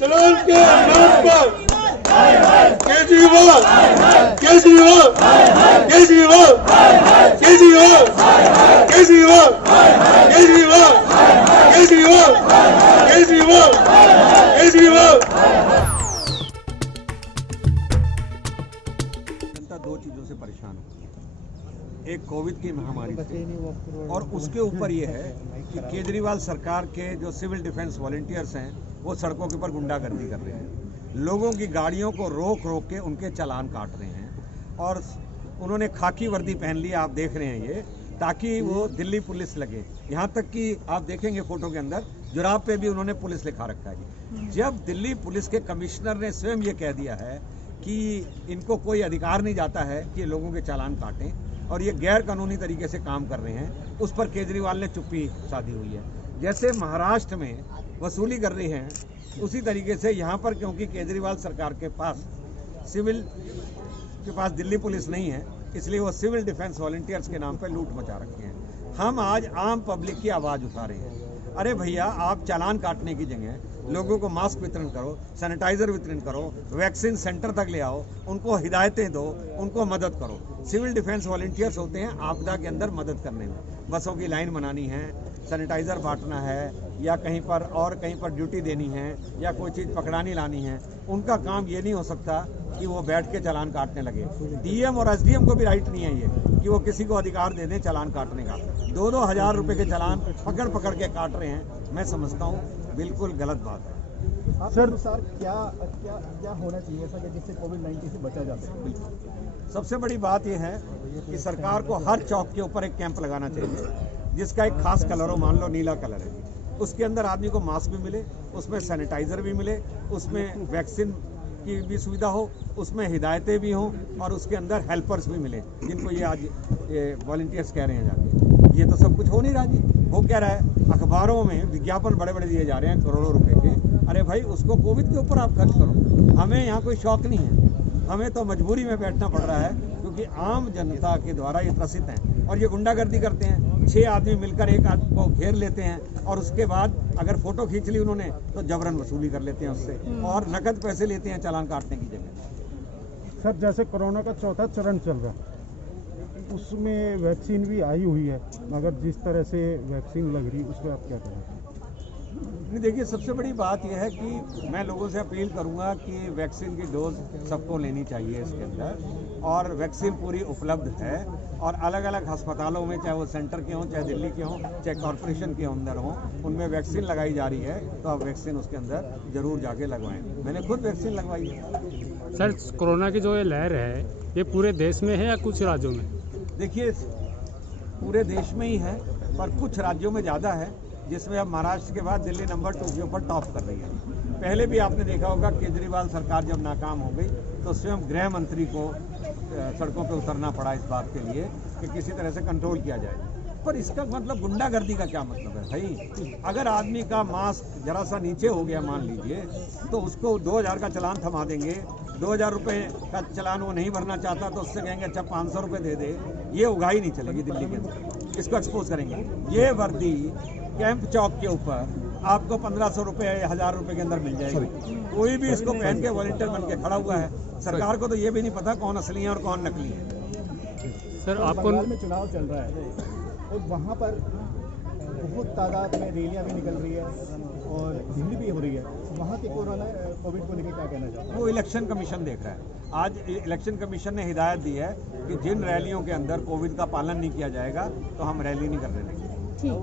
चलान के नाम पर केजरीवाल केजरीवाल केजरीवाल केजरीवाल केजरीवाल केजरीवाल केजरीवाल केजरीवाल केजरीवाल। जनता दो चीजों से परेशान होती है, एक कोविड की महामारी से और उसके ऊपर ये है कि केजरीवाल सरकार के जो सिविल डिफेंस वॉलंटियर्स हैं वो सड़कों के ऊपर गुंडागर्दी कर रहे हैं, लोगों की गाड़ियों को रोक रोक के उनके चालान काट रहे हैं और उन्होंने खाकी वर्दी पहन ली, आप देख रहे हैं ये, ताकि वो दिल्ली पुलिस लगे। यहाँ तक कि आप देखेंगे फोटो के अंदर जुराब पे भी उन्होंने पुलिस लिखा रखा है। जब दिल्ली पुलिस के कमिश्नर ने स्वयं ये कह दिया है कि इनको कोई अधिकार नहीं जाता है कि लोगों के चालान काटें और ये गैर कानूनी तरीके से काम कर रहे हैं, उस पर केजरीवाल ने चुप्पी साधी हुई है। जैसे महाराष्ट्र में वसूली कर रहे हैं उसी तरीके से यहाँ पर, क्योंकि केजरीवाल सरकार के पास सिविल के पास दिल्ली पुलिस नहीं है, इसलिए वो सिविल डिफेंस वॉलंटियर्स के नाम पे लूट मचा रखे हैं। हम आज आम पब्लिक की आवाज़ उठा रहे हैं। अरे भैया, आप चालान काटने की जगह लोगों को मास्क वितरण करो, सैनिटाइजर वितरण करो, वैक्सीन सेंटर तक ले आओ, उनको हिदायतें दो, उनको मदद करो। सिविल डिफेंस वॉलंटियर्स होते हैं आपदा के अंदर मदद करने में, बसों की लाइन बनानी है, सैनिटाइजर बांटना है, या कहीं पर और कहीं पर ड्यूटी देनी है, या कोई चीज़ पकड़ानी लानी है। उनका काम ये नहीं हो सकता कि वो बैठ के चालान काटने लगे। डीएम और एसडीएम को भी राइट नहीं है ये कि वो किसी को अधिकार दे दें चालान काटने का। 2-2 हज़ार रुपए के चालान पकड़ पकड़ के काट रहे हैं। मैं समझता हूँ बिल्कुल गलत बात है। आपके अनुसार क्या क्या क्या होना चाहिए ऐसा कि जिससे कोविड-19 से बचा जा सके? बिल्कुल, सबसे बड़ी बात यह है कि सरकार को हर चौक के ऊपर एक कैंप लगाना चाहिए जिसका एक खास कलर हो, मान लो नीला कलर है, उसके अंदर आदमी को मास्क भी मिले, उसमें सैनिटाइजर भी मिले, उसमें वैक्सीन की भी सुविधा हो, उसमें हिदायतें भी हों और उसके अंदर हेल्पर्स भी मिले, जिनको ये आज वॉलंटियर्स कह रहे हैं जाके। ये तो सब कुछ हो नहीं रहा जी। वो कह रहा है अखबारों में विज्ञापन बड़े बड़े दिए जा रहे हैं करोड़ों रुपए के। अरे भाई, उसको कोविड के ऊपर आप खर्च करो। हमें यहाँ कोई शौक नहीं है, हमें तो मजबूरी में बैठना पड़ रहा है क्योंकि आम जनता के द्वारा ये त्रसित हैं और ये गुंडागर्दी करते हैं। 6 आदमी मिलकर एक आदमी को घेर लेते हैं और उसके बाद अगर फोटो खींच ली उन्होंने तो जबरन वसूली कर लेते हैं उससे और नकद पैसे लेते हैं चालान काटने की जगह। सर, जैसे कोरोना का चौथा चरण चल रहा है, उसमें वैक्सीन भी आई हुई है, मगर जिस तरह से वैक्सीन लग रही, उस पर आप क्या कहेंगे? नहीं, देखिए, सबसे बड़ी बात यह है कि मैं लोगों से अपील करूंगा कि वैक्सीन की डोज सबको लेनी चाहिए इसके अंदर, और वैक्सीन पूरी उपलब्ध है और अलग अलग अस्पतालों में, चाहे वो सेंटर के हों, चाहे दिल्ली के हों, चाहे कॉरपोरेशन के अंदर हों, उनमें वैक्सीन लगाई जा रही है। तो आप वैक्सीन उसके अंदर जरूर जाके लगवाएं। मैंने खुद वैक्सीन लगवाई है। सर, कोरोना की जो ये लहर है ये पूरे देश में है या कुछ राज्यों में? देखिए, पूरे देश में ही है पर कुछ राज्यों में ज़्यादा है, जिसमें अब महाराष्ट्र के बाद दिल्ली नंबर 2 के ऊपर टॉप कर रही है। पहले भी आपने देखा होगा केजरीवाल सरकार जब नाकाम हो गई तो स्वयं गृह मंत्री को सड़कों पे उतरना पड़ा इस बात के लिए कि किसी तरह से कंट्रोल किया जाए। पर इसका मतलब गुंडागर्दी का क्या मतलब है भाई? अगर आदमी का मास्क जरा सा नीचे हो गया मान लीजिए तो उसको 2000 का चालान थमा देंगे। 2000 रुपये का चालान वो नहीं भरना चाहता तो उससे कहेंगे अच्छा 500 रुपये दे दे। ये उगाही नहीं चलेगी दिल्ली के अंदर, इसको एक्सपोज करेंगे। ये वर्दी कैंप चौक के ऊपर आपको 1500 रुपये या 1000 रुपये के अंदर मिल जाएगी। कोई भी इसको पहन के वॉलंटियर बन के खड़ा हुआ है। सरकार को तो ये भी नहीं पता कौन असली है और कौन नकली है। सर, आपको बंगाल में चुनाव चल रहा है और वहाँ पर बहुत तादाद में रैलियाँ भी निकल रही है और भीड़ भी हो रही है, वहाँ के कोविड को लेकर क्या कहना चाहते हैं? वो इलेक्शन कमीशन देख रहा है। आज इलेक्शन कमीशन ने हिदायत दी है कि जिन रैलियों के अंदर कोविड का पालन नहीं किया जाएगा तो हम रैली नहीं करने देंगे। ठीक।